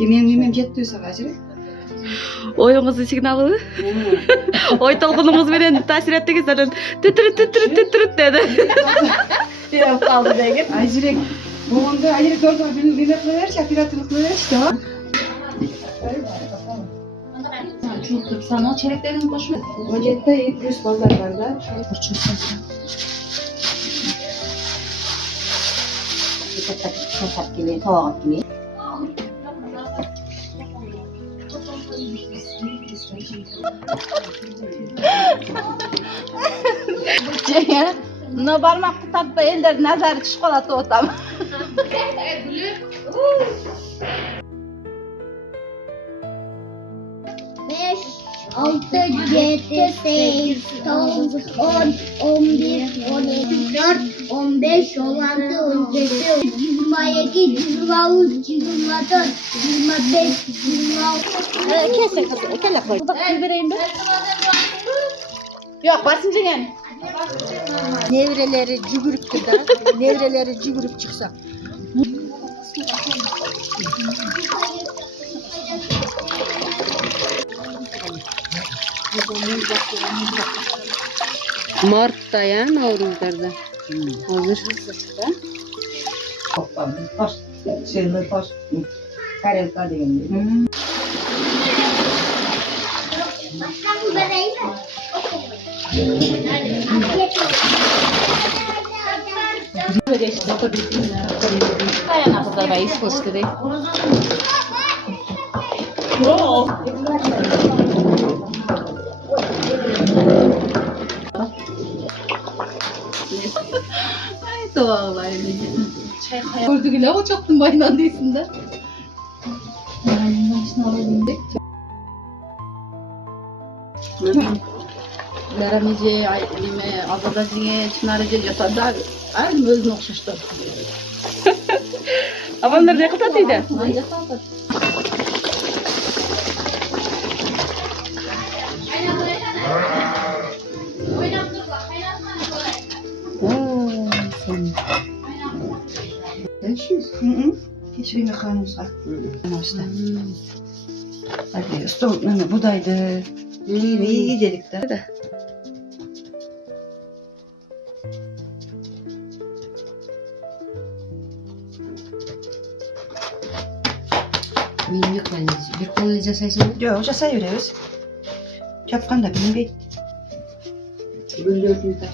Demeyeyim jettiyse gacı. Oyunuzun signalı. Oy talgınımız beni tasir ettiniz zaten. Tütürüt dedi. Direkt kaldı degen. Ajirek. Bugunda ajirek doğru bir ver, şapiratılık ver işte. Çok sana çereklerin başına. O jette 700 pazar var da. Çok gibi, tavak gibi. No barmak tutarda ender nazar çikolata otam. Beş, altı, yedi, sekiz, dokuz, 10, 11, 12, 14, 15, 16, 17, 27, 28, 29, 25, 26. Kesin kızım, ötele koy. Bak bir vereyim ben. Yok basınca yani. Nevreleri cügürüptü da, nevreleri cügürüp çıksa. Mart'ta ya, Navruzlar'da. Hazır. Taş, şeyler taş. Karelka degen. Başkan böreği mi? Ayağına kadar ben iskoştu değil. Ay doğallar. Gördü güle o çoktum bayından değilsin de. Laramece, Aylime, Azadacı'ya, Çınarıcı yatada aynı özüne okşuştu. Abanlar ne kadar değil de? Hiçbir mekanımız var. İşte. Hadi stolundan budaydı. İyi dedik de. Benim yok bence. Bir kollayacak sayısın. Yok, sayıyoruz. Yapkan da benim bir. Böldürdüm de.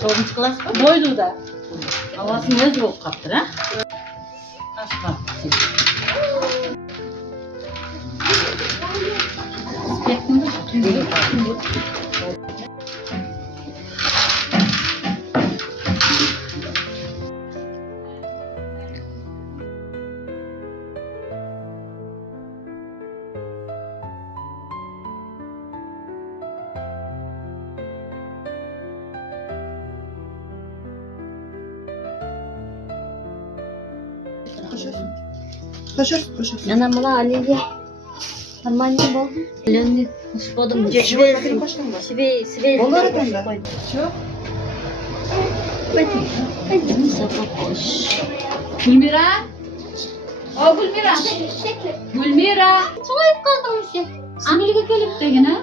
Çoğunuz klas boydu da. Havası ne zor kaptır ha? Asla. Koşuyorsun. Nana mala Aliye. Harmanya bu. Elini ışıkladım. Şuraya bir koştum da. Sive. Onları ben de. Hadi. Sabah koş. Gülmira. O Gülmira. Gülmira. Çoğayıp kaldım bir şey. Sinirliğe gelip de gene.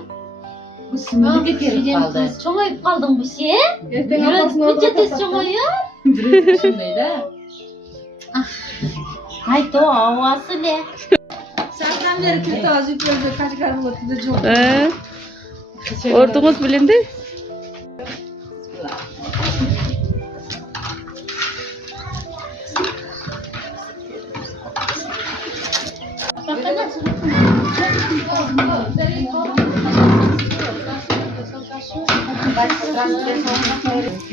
Bu sinirliğe gelip kaldı. Çoğayıp kaldım bir şey. Erten Gıcı tez çoğayı. Bir şimdiydi. Haydi o havası ne? Senden beri kötü ağzı yüklerde kaç karnım atınca çok. Ordunuz bilindi.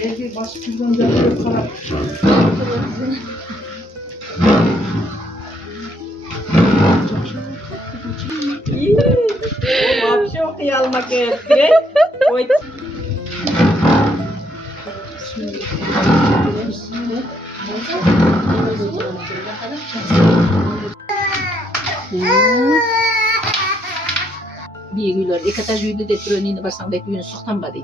Belki başı kızdan zaten karar. Bir güler, ekata jüydü de trönini barsam da gün suhtan badi.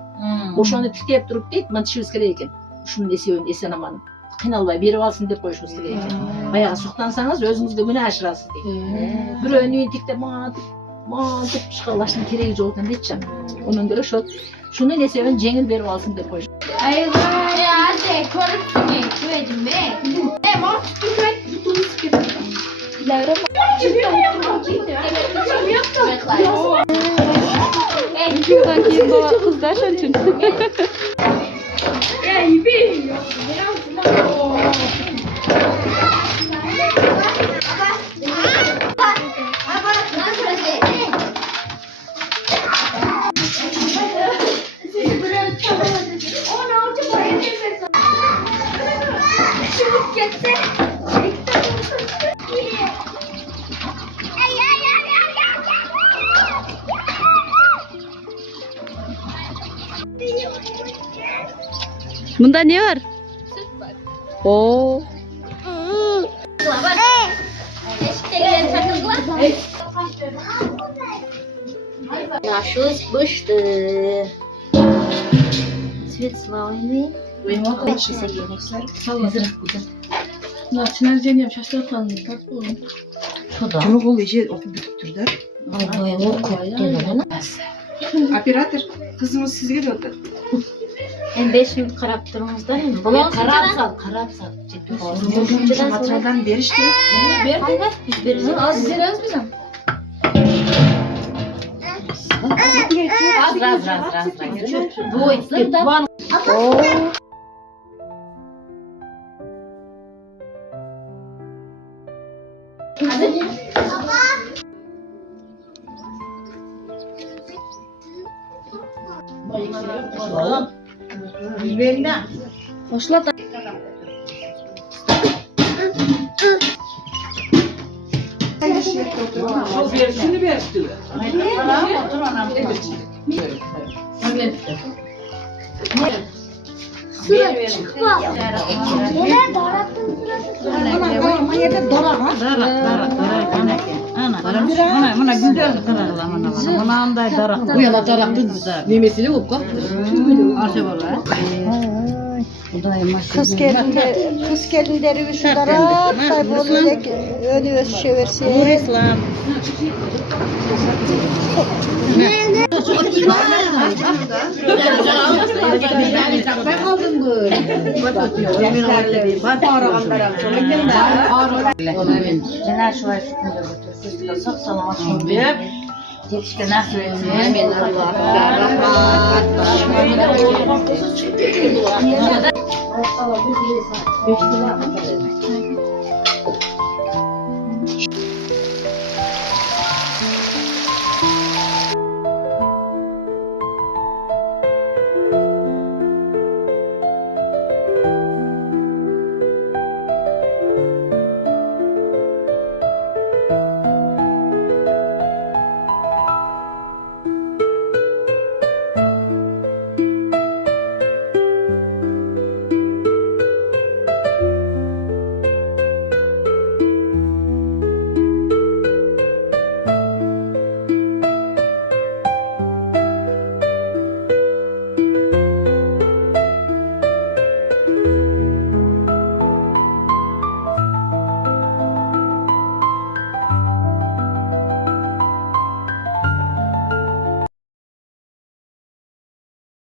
Oşonu tiktep durup deyip, man tişimiz gerek ekan. Şunun esiyön, esen aman. Qinalbay berip alsın dep qo'yishimiz kerak ekan. Bayağı suhtansangiz o'zingizga buni ashirasiz deydi. Bir önünü tiktep mantip chiqarlashning keragi yo'q ekan deycham. Onun göre şunu esiyön jengil berip alsın dep qo'yish. Hadi korupsun küvecim be. Bak küvet tutulmuş gibi. Laura Sanki baba kızlar şunçun. Bunda ne var? Oo. Нашлось бышты. Цвет славный. Çınar Cengiz şaşırtıp kaldım. Tatlı olun. Çok ol iyice okul bitiptir der. Operator kızımız sizge diyordu. En 5 minut karab durumuzdan mı? Bulan Karapsal. Matradan beri işte. Hayır, biz veririz. Az veririz bize. Raz. Boy, Van Başla da. Şunu bir diyor. sıra çıkma. Neler baharatın sırası? Ama yerde dolar ha. Bu yana taraktı. Nemesini olup kaptı. Kız gelinleri uşlara kaybolacak önü çevirsin. Ben aldım böyle. Cener şu var sütünü sok salamat şunu bir. Yetişken nasıl öğretmen?